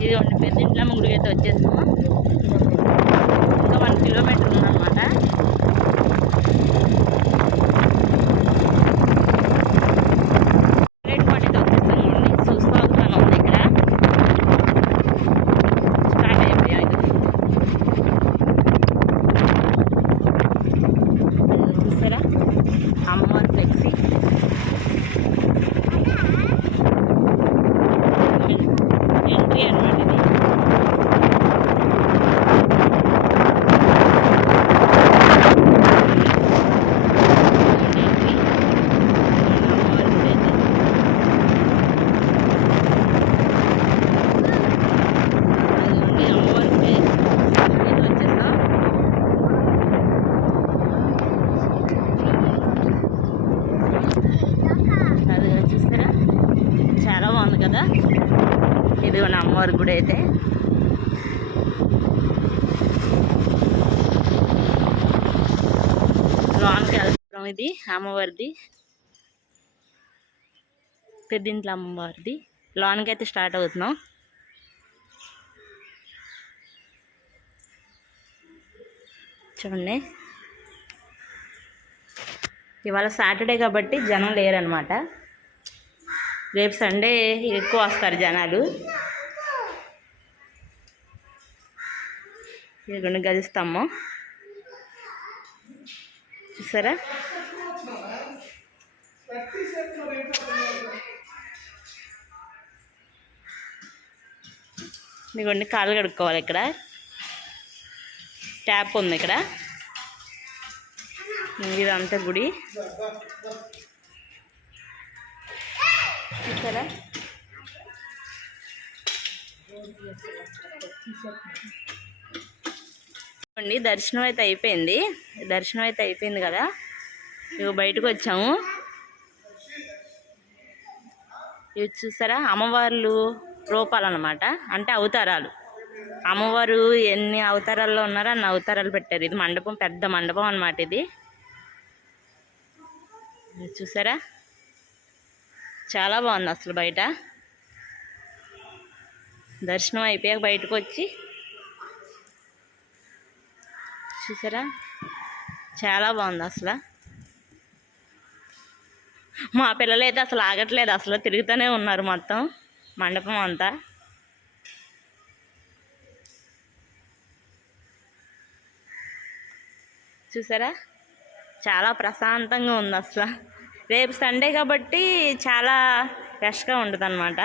ఇది ఒకటి పెద్దింట్లమ్మ గుడికి అయితే వచ్చేస్తాము. ఇంకా 1 కిలోమీటర్ ఉందన్నమాట. అమ్మవారి ఫ్లెక్సీ ఎంట్రీ అనమాట ఇది. చూస్తారా చాలా బాగుంది కదా. ఇది మన అమ్మవారి గుడి అయితే. లోనికి వెళ్తాం. ఇది అమ్మవారిది, పెద్దింట్ల అమ్మవారిది. లోనికి అయితే స్టార్ట్ అవుతున్నాం. చూడండి, ఇవాళ సాటర్డే కాబట్టి జనం లేరనమాట. రేపు సండే ఎక్కువ వస్తారు జనాలు. ఇదిగోండి గజస్తంభం చూసారా. ఇదిగోండి కాళ్ళు కడుక్కోవాలి. ఇక్కడ ట్యాప్ ఉంది. ఇక్కడ ఇదంతా గుడి చూసారా. దర్శనం అయితే అయిపోయింది. దర్శనం అయితే అయిపోయింది కదా. ఇక బయటకు వచ్చాము. ఇవి చూసారా అమ్మవార్లు రూపాలు అన్నమాట, అంటే అవతారాలు. అమ్మవారు ఎన్ని అవతారాల్లో ఉన్నారో అన్ని అవతారాలు పెట్టారు. ఇది మండపం, పెద్ద మండపం అన్నమాట ఇది. చూసారా చాలా బాగుంది అసలు. బయట దర్శనం అయిపోయాక బయటకు వచ్చి చూసారా చాలా బాగుంది అసలు. మా పిల్లలు అయితే అసలు ఆగట్లేదు, అసలు తిరుగుతూనే ఉన్నారు మొత్తం మండపం అంతా. చూసారా చాలా ప్రశాంతంగా ఉంది అసలు. రేపు సండే కాబట్టి చాలా రష్గా ఉంటుంది అన్నమాట.